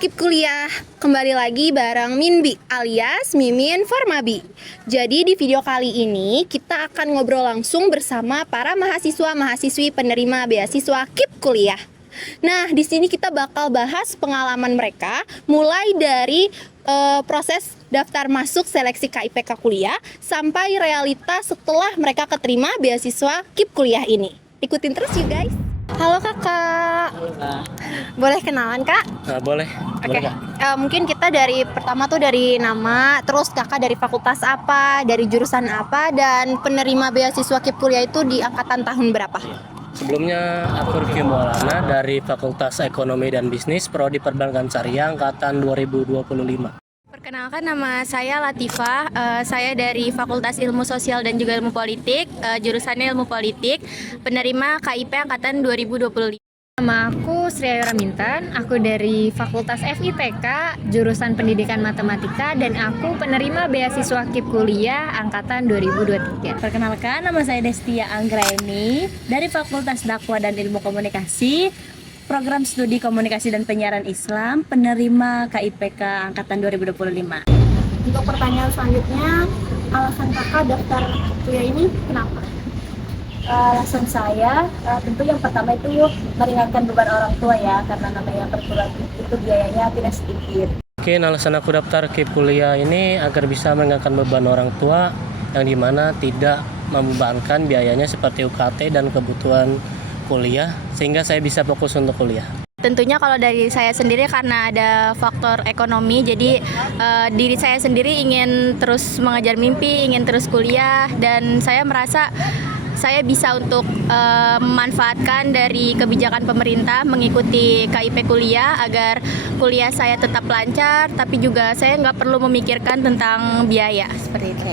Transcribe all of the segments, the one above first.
Kip kuliah, kembali lagi bareng Minbi alias Mimin Formabi. Jadi di video kali ini kita akan ngobrol langsung bersama para mahasiswa-mahasiswi penerima beasiswa Kip kuliah. Nah, di sini kita bakal bahas pengalaman mereka mulai dari proses daftar masuk seleksi KIPK kuliah sampai realitas setelah mereka keterima beasiswa Kip kuliah ini. Ikutin terus you guys. Halo kakak. Halo Kak. Boleh kenalan kak? Boleh. Oke. Boleh, Kak. Mungkin kita dari pertama tuh dari nama, terus kakak dari fakultas apa, dari jurusan apa, dan penerima beasiswa KIP kuliah itu di angkatan tahun berapa? Sebelumnya aku Rifki Maulana dari Fakultas Ekonomi dan Bisnis Prodi Perbankan Syariah angkatan 2025. Perkenalkan, nama saya Latifah, saya dari Fakultas Ilmu Sosial dan juga Ilmu Politik, jurusannya Ilmu Politik, penerima KIP angkatan 2025. Nama aku Sri Ayura Mintan, aku dari Fakultas FITK, jurusan Pendidikan Matematika, dan aku penerima beasiswa KIP kuliah angkatan 2023. Perkenalkan, nama saya Destia Anggraeni dari Fakultas Dakwah dan Ilmu Komunikasi, program studi Komunikasi dan Penyiaran Islam, penerima KIPK angkatan 2025. Untuk pertanyaan selanjutnya, alasan kakak daftar kuliah ini kenapa? Alasan saya tentu yang pertama itu meringankan beban orang tua ya, karena namanya perguruan itu biayanya tidak sedikit. Mungkin alasan aku daftar KIP kuliah ini agar bisa meringankan beban orang tua yang dimana tidak membebankan biayanya seperti UKT dan kebutuhan kuliah, sehingga saya bisa fokus untuk kuliah. Tentunya kalau dari saya sendiri karena ada faktor ekonomi, jadi diri saya sendiri ingin terus mengejar mimpi, ingin terus kuliah, dan saya merasa saya bisa untuk memanfaatkan dari kebijakan pemerintah mengikuti KIP kuliah agar kuliah saya tetap lancar, tapi juga saya nggak perlu memikirkan tentang biaya seperti itu.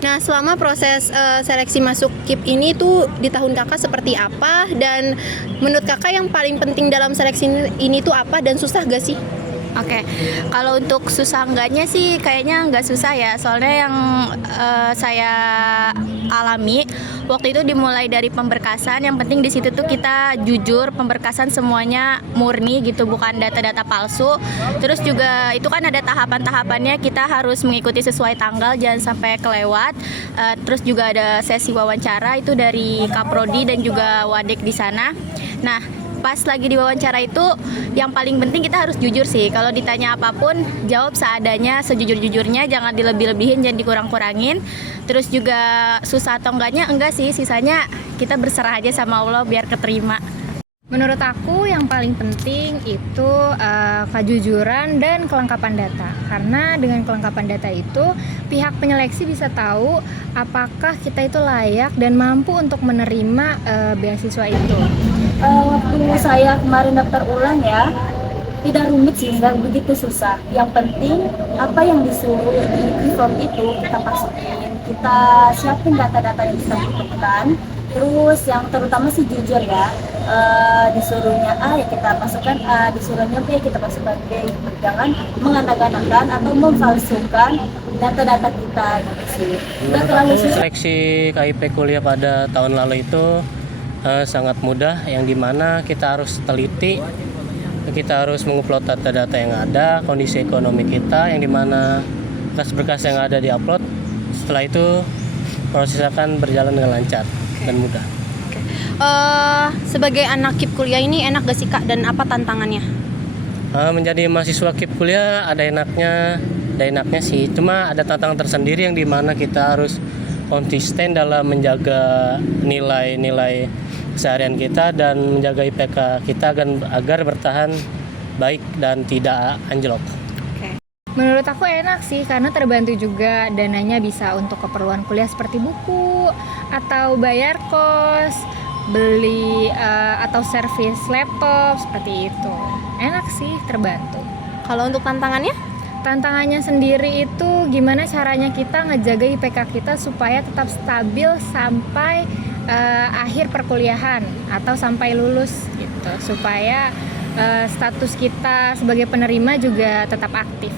Nah, selama proses seleksi masuk KIP ini tuh di tahun kakak seperti apa, dan menurut kakak yang paling penting dalam seleksi ini tuh apa, dan susah gak sih? Oke, kalau untuk susah enggaknya sih kayaknya nggak susah ya, soalnya yang saya alami waktu itu dimulai dari pemberkasan. Yang penting di situ tuh kita jujur, pemberkasan semuanya murni gitu, bukan data-data palsu. Terus juga itu kan ada tahapan-tahapannya, kita harus mengikuti sesuai tanggal, jangan sampai kelewat. Terus juga ada sesi wawancara itu dari Kaprodi dan juga Wadek di sana. Nah, pas lagi di wawancara itu yang paling penting kita harus jujur sih. Kalau ditanya apapun, jawab seadanya, sejujur-jujurnya, jangan dilebih-lebihin, jangan dikurang-kurangin. Terus juga susah atau enggak sih, sisanya kita berserah aja sama Allah biar keterima. Menurut aku yang paling penting itu kejujuran dan kelengkapan data. Karena dengan kelengkapan data itu pihak penyeleksi bisa tahu apakah kita itu layak dan mampu untuk menerima beasiswa itu. Waktu saya kemarin daftar ulang ya, tidak rumit sih, nggak begitu susah. Yang penting apa yang disuruh di form itu kita masukin, kita siapin data-data yang kita butuhkan. Terus yang terutama sih jujur ya, disuruhnya A ya kita masukkan A, disuruhnya B kita masukkan B. Jangan mengandang-andangkan atau memfalsukan data-data kita gitu sih. Nggak terlalu susah. Seleksi KIP kuliah pada tahun lalu itu sangat mudah, yang dimana kita harus teliti, kita harus mengupload data-data yang ada, kondisi ekonomi kita, yang dimana berkas-berkas yang ada diupload. Setelah itu proses akan berjalan dengan lancar dan mudah. Sebagai anak KIP kuliah ini enak gak sih kak, dan apa tantangannya? Menjadi mahasiswa KIP kuliah ada enaknya sih, cuma ada tantangan tersendiri yang dimana kita harus konsisten dalam menjaga nilai-nilai keseharian kita dan menjaga IPK kita agar bertahan baik dan tidak anjlok. Menurut aku enak sih, karena terbantu juga dananya bisa untuk keperluan kuliah seperti buku, atau bayar kos, beli atau servis laptop, seperti itu. Enak sih, terbantu. Kalau untuk tantangannya? Tantangannya sendiri itu gimana caranya kita ngejaga IPK kita supaya tetap stabil sampai akhir perkuliahan atau sampai lulus gitu, supaya status kita sebagai penerima juga tetap aktif.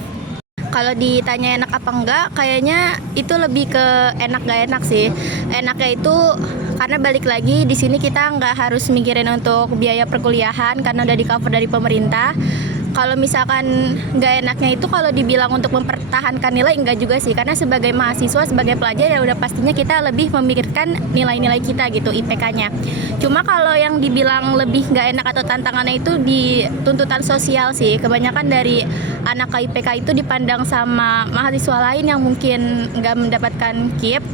Kalau ditanya enak apa enggak, kayaknya itu lebih ke enak gak enak sih. Enaknya itu karena balik lagi di sini kita nggak harus mikirin untuk biaya perkuliahan karena udah di cover dari pemerintah. Kalau misalkan nggak enaknya itu kalau dibilang untuk mempertahankan nilai, enggak juga sih, karena sebagai mahasiswa, sebagai pelajar ya udah pastinya kita lebih memikirkan nilai-nilai kita gitu, IPK-nya. Cuma kalau yang dibilang lebih nggak enak atau tantangannya itu di tuntutan sosial sih. Kebanyakan dari anak IPK itu dipandang sama mahasiswa lain yang mungkin nggak mendapatkan KIP,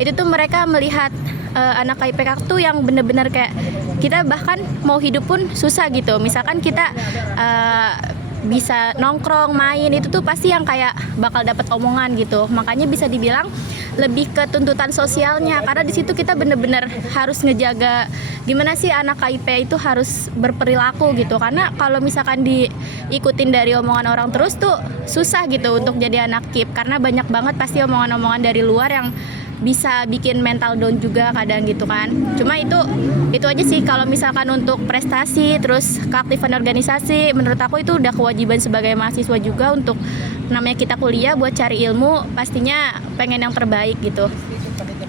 itu tuh mereka melihat anak IPK tuh yang bener-bener kayak kita bahkan mau hidup pun susah gitu. Misalkan kita bisa nongkrong, main, itu tuh pasti yang kayak bakal dapat omongan gitu. Makanya bisa dibilang lebih ke tuntutan sosialnya, karena di situ kita bener-bener harus ngejaga gimana sih anak KIP itu harus berperilaku gitu. Karena kalau misalkan diikutin dari omongan orang terus tuh susah gitu untuk jadi anak KIP, karena banyak banget pasti omongan-omongan dari luar yang bisa bikin mental down juga kadang gitu kan. Cuma itu aja sih kalau misalkan untuk prestasi terus keaktifan organisasi, menurut aku itu udah kewajiban sebagai mahasiswa juga untuk namanya kita kuliah buat cari ilmu, pastinya pengen yang terbaik gitu.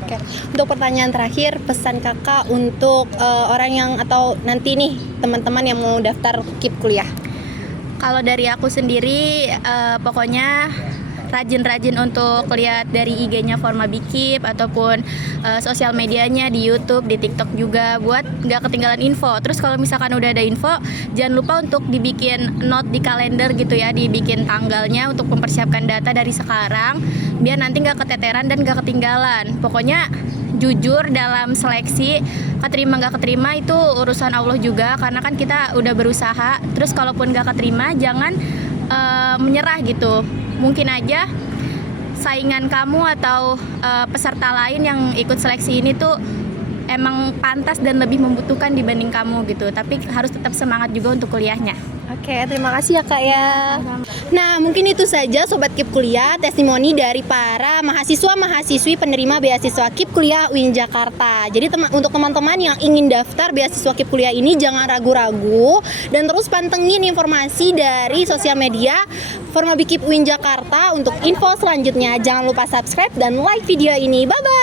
Oke. Untuk pertanyaan terakhir, pesan kakak untuk orang yang atau nanti nih teman-teman yang mau daftar KIP kuliah. Kalau dari aku sendiri pokoknya rajin-rajin untuk lihat dari IG-nya Formabi KIP ataupun sosial medianya di YouTube, di TikTok juga buat nggak ketinggalan info. Terus kalau misalkan udah ada info, jangan lupa untuk dibikin note di kalender gitu ya, dibikin tanggalnya untuk mempersiapkan data dari sekarang biar nanti nggak keteteran dan nggak ketinggalan. Pokoknya jujur dalam seleksi, keterima nggak keterima itu urusan Allah juga, karena kan kita udah berusaha. Terus kalaupun nggak keterima jangan menyerah gitu. Mungkin aja saingan kamu atau peserta lain yang ikut seleksi ini tuh emang pantas dan lebih membutuhkan dibanding kamu gitu. Tapi harus tetap semangat juga untuk kuliahnya. Oke, terima kasih ya Kak ya. Nah, mungkin itu saja Sobat KIP Kuliah, testimoni dari para mahasiswa-mahasiswi penerima beasiswa KIP Kuliah UIN Jakarta. Jadi untuk teman-teman yang ingin daftar beasiswa KIP Kuliah ini jangan ragu-ragu dan terus pantengin informasi dari sosial media Formabi KIP UIN Jakarta untuk info selanjutnya. Jangan lupa subscribe dan like video ini. Bye-bye!